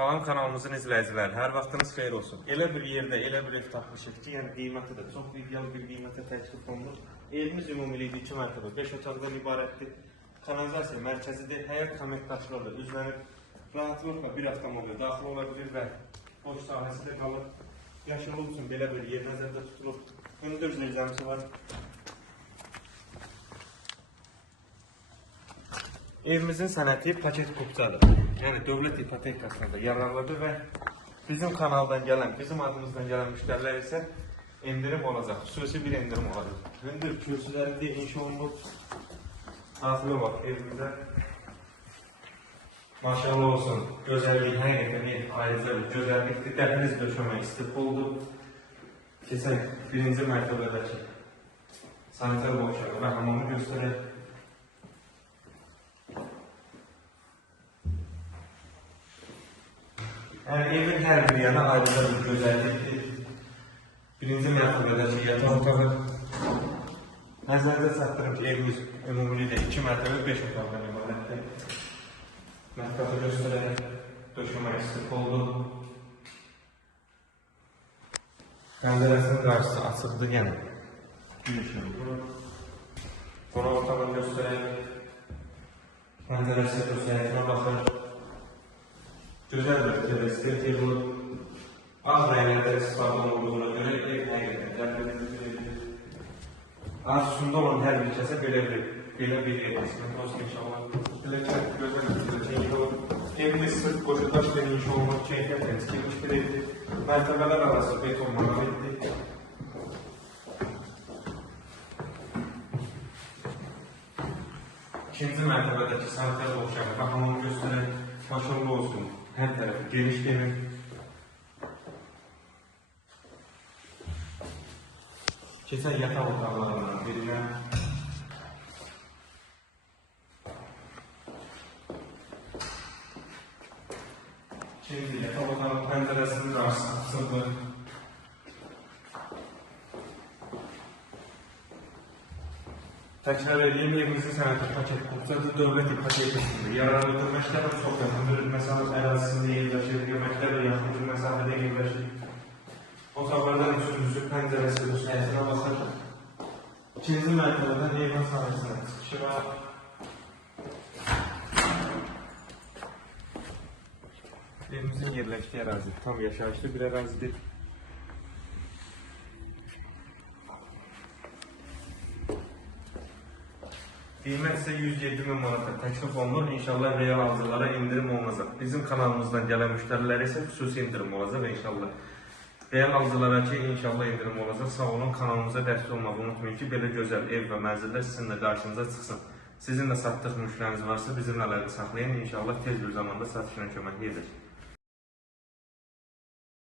Salam kanalımızın izləyiciləri, hər vaxtınız xeyir olsun. Elə bir yerdə, elə bir ev tapmışıq ki, yəni qiyməti də çox ideal bir qiymətə təklif olunur. Evimiz ümumilikdə 2 mərtəbə, 5 otaqdan ibarətdir. Kanalizasiya mərkəzidir, həyət kommentdaşlarla üzlənir. Rahatlıqla bir avtomobil daxil ola bilir və boş sahəsi də qalır. Yaşıllıq üçün belə bir yer nəzərdə tutulur. Hündür zirzəmisi var. Evimizin sənəti paket kupçadır. Yəni dövlət ipotekasında yararlıdır və bizim kanaldan gələn, bizim adımızdan gələn müştərilər isə endirim olacaq. Xüsusi bir endirim olacaq. Hündür kürsülərində inşa olunub. Daxilə bax evimizə. Maşallah olsun. Gözəllik, həqiqətən ayrıca bir gözəllikdir. Dəhliniz döşəmə istiqboldur. Keçək birinci mərtəbədəki sanitar boşluğu və hamamı göstərək. Evin hər bir yana ayrıca bir gözəllikdir. Birinci mərtəbədəki yataq otağı. Nəzərdə çatdırım ki, evimiz ümumilikdə 2 mərtəbə 5 otaqdan ibarətdir. Mətbəxi göstərək, döşəmə istiqboldur. Pəncərəsinin qarşısı açıqdır, yəni gün işıqdır. Qonaq otağını göstərək. Pəncərəsi göstərəyinə baxır. Gözəl bir teleskop yığılıb. Ağ rənglərdə istifadə olunduğuna görə ev həqiqətən cəlbedici. Arzusunda olan hər bir kəsə belə bir ev qismət olsun inşallah. Biləcək, gözəl bir yığılıb. Evimiz sırf qoca daş və inşa olmaq keyfiyyətlə tikilmiş bir evdir. Mərtəbələr arası beton monolitdir. İkinci mərtəbədəki sanitar boşluğu və hamamı göstərək. Başarılı olsun. Hər tərəfi geniş demir. Keçək yataq otaqlarından birinə. Şimdi yataq otağının pəncərəsinin qarşısı açılır. Təkrar edeyim, evimizin sənəti paket kupçadır, dövlət ipotekasında yararlıdır. Məktəbə çox yaxındır, məsələn, ərazisində yerləşir, məktəbə yaxındır, məsafədə yerləşir. Otaqlardan üçüncüsü pəncərəsi bu səhəsinə baxır. İkinci mərtəbədən evin sahəsinə çıxışır. Evimizin yerləşdiyi ərazi tam yaşayışlı bir ərazidir. Qiymət isə 107.000 manata təklif olunur. İnşallah real alıcılara indirim olunacaq. Bizim kanalımızdan gələn müştərilərə isə xüsusi indirim olacaq inşallah. Real alıcılara ki, inşallah indirim olacaq. Sağ olun, kanalımıza dəstək olmağı unutmayın ki, belə gözəl ev və mənzillər sizin də qarşınıza çıxsın. Sizin də satdıq müştəriniz varsa bizimlə əlaqə saxlayın. İnşallah tez bir zamanda satışına kömək edəcək.